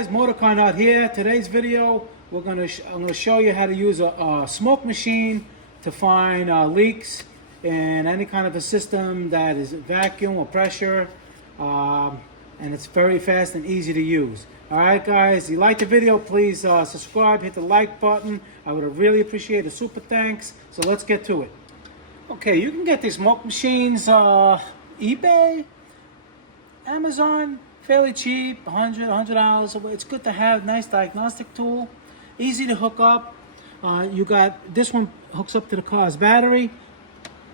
guys, MotorCarNut here. Today's video, I'm gonna show you how to use a smoke machine to find leaks in any kind of a system that is vacuum or pressure, and it's very fast and easy to use. All right, guys, if you like the video, please subscribe, hit the like button. I would really appreciate a super thanks. So let's get to it. Okay, you can get these smoke machines eBay, Amazon, fairly cheap, $100. It's good to have. Nice diagnostic tool, easy to hook up. You got this one hooks up to the car's battery.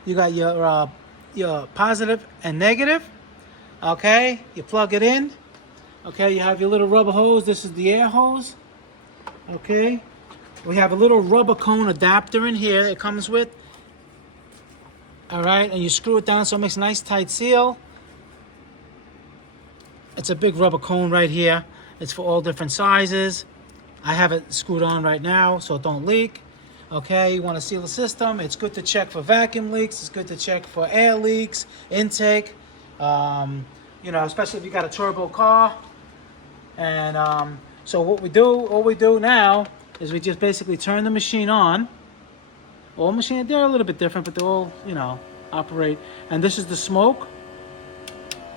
You got your positive and negative. Okay, you plug it in. Okay, you have your little rubber hose. This is the air hose. Okay, we have a little rubber cone adapter in here. It comes with. All right, and you screw it down so it makes a nice tight seal. It's a big rubber cone right here. It's for all different sizes. I have it screwed on right now so it don't leak. Okay, you want to seal the system. It's good to check for vacuum leaks. It's good to check for air leaks, intake. You know, especially if you got a turbo car. And so all we do now is we just basically turn the machine on. All machines, they're a little bit different, but they all, you know, operate. And this is the smoke.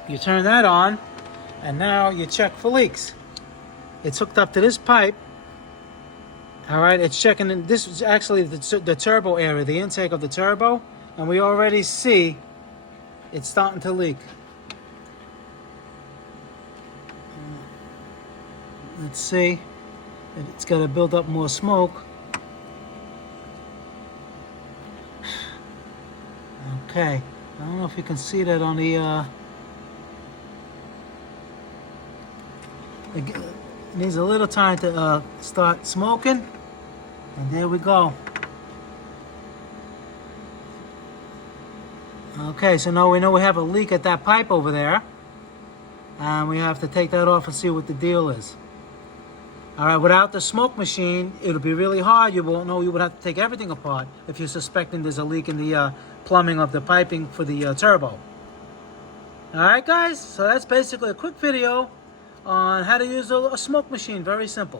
You turn that on, and now you check for leaks. It's hooked up to this pipe. All right, it's checking. And this is actually the turbo area, the intake of the turbo, and we already see it's starting to leak. Let's see. It's got to build up more smoke. Okay, I don't know if you can see that on the, it needs a little time to start smoking, and there we go. Okay, so now we know we have a leak at that pipe over there, and we have to take that off and see what the deal is. All right, without the smoke machine, it'll be really hard. You won't know. You would have to take everything apart if you're suspecting there's a leak in the plumbing of the piping for the turbo. All right, guys, so that's basically a quick video on how to use a smoke machine. Very simple.